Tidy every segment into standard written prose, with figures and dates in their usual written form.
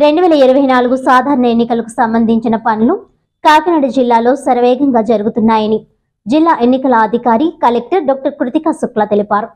2024 సాధారణ ఎన్నికలకు సంబంధించిన పనులు కాకినాడ జిల్లాలో శరవేగంగా జరుగుతున్నాయని జిల్లా ఎన్నికల అధికారి కలెక్టర్ డాక్టర్ కృతికా శుక్లా తెలిపారు.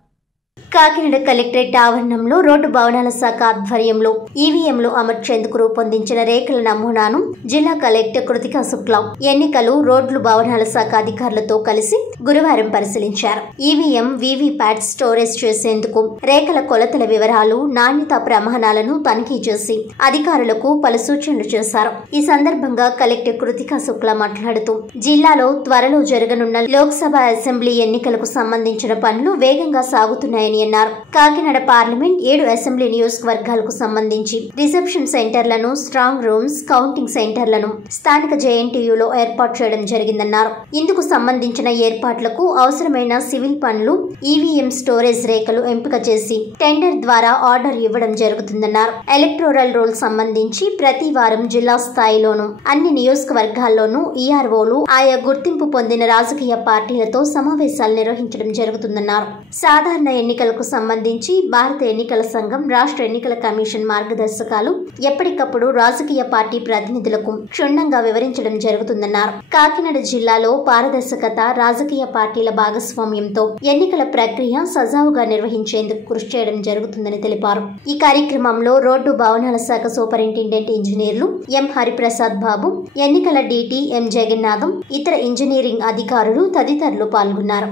కాకినాడ కలెక్టరేట్ ఆవరణంలో రోడ్డు భవనాల శాఖ ఆధ్వర్యంలో ఈవీఎంలు అమర్చేందుకు రూపొందించిన రేఖల నమూనాను జిల్లా కలెక్టర్ కృతికా శుక్లా ఎన్నికలు రోడ్లు భవనాల శాఖ అధికారులతో కలిసి గురువారం పరిశీలించారు. ఈవీఎం వీవీప్యాట్ స్టోరేజ్ చేసేందుకు రేఖల కొలతల వివరాలు, నాణ్యతా ప్రమాణాలను తనిఖీ చేసి అధికారులకు పలు సూచనలు చేశారు. ఈ సందర్భంగా కలెక్టర్ కృతికా శుక్లా మాట్లాడుతూ జిల్లాలో త్వరలో జరగనున్న లోక్సభ, అసెంబ్లీ ఎన్నికలకు సంబంధించిన పనులు వేగంగా సాగుతున్నాయని అన్నారు. కాకినాడ పార్లమెంట్ 7 అసెంబ్లీ నియోజకవర్గాలకు సంబంధించి రిసెప్షన్ సెంటర్లను, స్ట్రాంగ్ రూమ్స్, కౌంటింగ్ సెంటర్లను స్థానిక జేఎన్టీయూలో ఏర్పాటు చేయడం జరిగిందన్నారు. ఇందుకు సంబంధించిన ఏర్పాట్లకు అవసరమైన సివిల్ పనులు, ఈవీఎం స్టోరేజ్ రేఖలు ఎంపిక చేసి టెండర్ ద్వారా ఆర్డర్ ఇవ్వడం జరుగుతుందన్నారు. ఎలక్టోరల్ రోల్ సంబంధించి ప్రతి వారం జిల్లా స్థాయిలోనూ అన్ని నియోజకవర్గాల్లోనూ ఈఆర్ఓలు ఆయా గుర్తింపు పొందిన రాజకీయ పార్టీలతో సమావేశాలు నిర్వహించడం జరుగుతుందన్నారు. సాధారణ ఎన్నికలకు సంబంధించి భారత ఎన్నికల సంఘం, రాష్ట్ర ఎన్నికల కమిషన్ మార్గదర్శకాలు ఎప్పటికప్పుడు రాజకీయ పార్టీ ప్రతినిధులకు క్షుణ్ణంగా వివరించడం జరుగుతుందన్నారు. కాకినాడ జిల్లాలో పారదర్శకత, రాజకీయ పార్టీల భాగస్వామ్యంతో ఎన్నికల ప్రక్రియ సజావుగా నిర్వహించేందుకు కృషి చేయడం జరుగుతుందని తెలిపారు. ఈ కార్యక్రమంలో రోడ్డు భవనాల శాఖ సూపరింటెండెంట్ ఇంజనీర్లు ఎం హరిప్రసాద్ బాబు, ఎన్నికల డీటీ ఎం జగన్నాథం, ఇతర ఇంజనీరింగ్ అధికారులు తదితరులు పాల్గొన్నారు.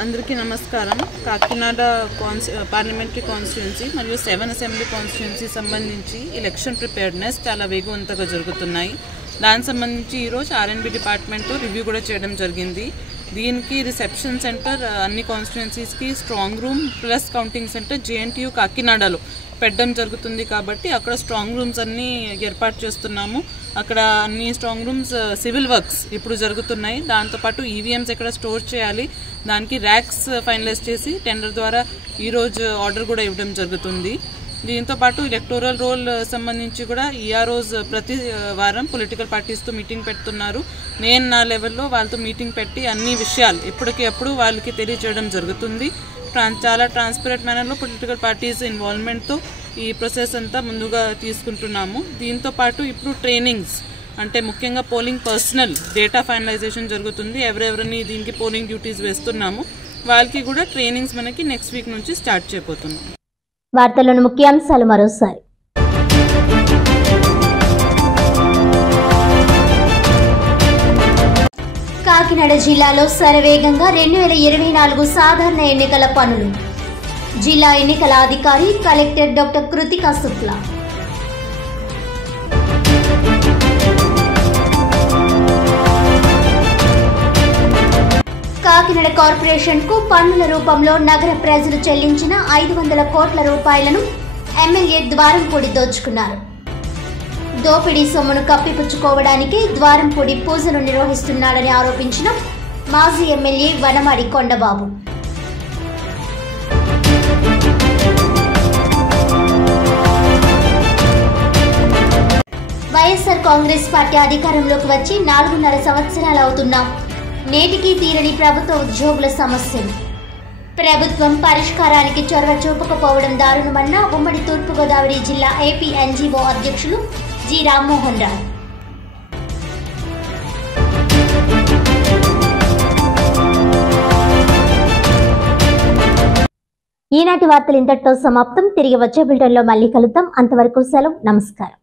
అందరికీ నమస్కారం. కాకినాడ పార్లమెంటరీ కాన్స్టిట్యున్సీ మరియు 7 అసెంబ్లీ కాన్స్టిట్యున్సీ సంబంధించి ఎలక్షన్ ప్రిపేర్డ్నెస్ చాలా వేగవంతంగా జరుగుతున్నాయి. దానికి సంబంధించి ఈరోజు ఆర్ఎండ్బి డిపార్ట్మెంట్ రివ్యూ కూడా చేయడం జరిగింది. దీనికి రిసెప్షన్ సెంటర్ అన్ని కాన్స్టిట్యున్సీస్కి, strong room plus counting centre JNTU కాకినాడలో పెట్టడం జరుగుతుంది. కాబట్టి అక్కడ స్ట్రాంగ్ రూమ్స్ అన్నీ ఏర్పాటు చేస్తున్నాము. అక్కడ అన్ని స్ట్రాంగ్ రూమ్స్ సివిల్ వర్క్స్ ఇప్పుడు జరుగుతున్నాయి. దాంతోపాటు ఈవీఎంస్ ఎక్కడ స్టోర్ చేయాలి, దానికి ర్యాక్స్ ఫైనలైజ్ చేసి టెండర్ ద్వారా ఈరోజు ఆర్డర్ కూడా ఇవ్వడం జరుగుతుంది. దీంతోపాటు ఎలక్టోరల్ రోల్ సంబంధించి కూడా ఈఆర్ఓస్ ప్రతి వారం పొలిటికల్ పార్టీస్తో మీటింగ్ పెడుతున్నారు. నేను నా లెవెల్లో వాళ్ళతో మీటింగ్ పెట్టి అన్ని విషయాలు ఎప్పటికప్పుడు వాళ్ళకి తెలియజేయడం జరుగుతుంది. చాలా ట్రాన్స్పరెంట్ మేనర్లో పొలిటికల్ పార్టీస్ ఇన్వాల్వ్మెంట్తో ఈ ప్రాసెస్ అంతా ముందుగా తీసుకుంటున్నాము. దీంతో పాటు ఇప్పుడు ట్రైనింగ్స్ అంటే ముఖ్యంగా పోలింగ్ పర్సనల్ డేటా ఫైనలైజేషన్ జరుగుతుంది. ఎవరెవరిని దీనికి పోలింగ్ డ్యూటీస్ వేస్తున్నాము వాళ్ళకి కూడా ట్రైనింగ్స్ మనకి నెక్స్ట్ వీక్ నుంచి స్టార్ట్ చేయబోతున్నాం. వార్తల్లోని ముఖ్యాంశాలు మరోసారి. కాకినాడ జిల్లాలో శరవేగంగా 2024 సాధారణ ఎన్నికల పనులు. జిల్లా ఎన్నికల అధికారి collector doctor Kritika Shukla. Kakinada corporation కు పన్నుల రూపంలో నగర ప్రజలు చెల్లించిన 500 కోట్ల రూపాయలను ఎమ్మెల్యే ద్వారంపూడి దోచుకున్నారు. దోపిడీ సొమ్మును కప్పిపుచ్చుకోవడానికి ద్వారంపూడి పూజలు నిర్వహిస్తున్నాడని ఆరోపించిన మాజీ ఎమ్మెల్యే వనమాడి కొండబాబు. వైఎస్ఆర్ కాంగ్రెస్ పార్టీ అధికారంలోకి వచ్చి 4.5 సంవత్సరాలు అవుతున్నా నేటికి తీరని ప్రభుత్వ ఉద్యోగుల సమస్యలు. ప్రభుత్వం పరిష్కారానికి చొరవ చూపకపోవడం దారుణమన్న ఉమ్మడి తూర్పుగోదావరి జిల్లా ఏపీ ఎన్జీఓ అధ్యక్షులు జి రామ్మోహన్ రావు. ఈనాటి వార్తలు ఇంతటితో సమాప్తం. తిరిగి వచ్చే బులెటిన్లో మళ్ళీ కలుద్దాం. అంతవరకు సెలవు. నమస్కారం.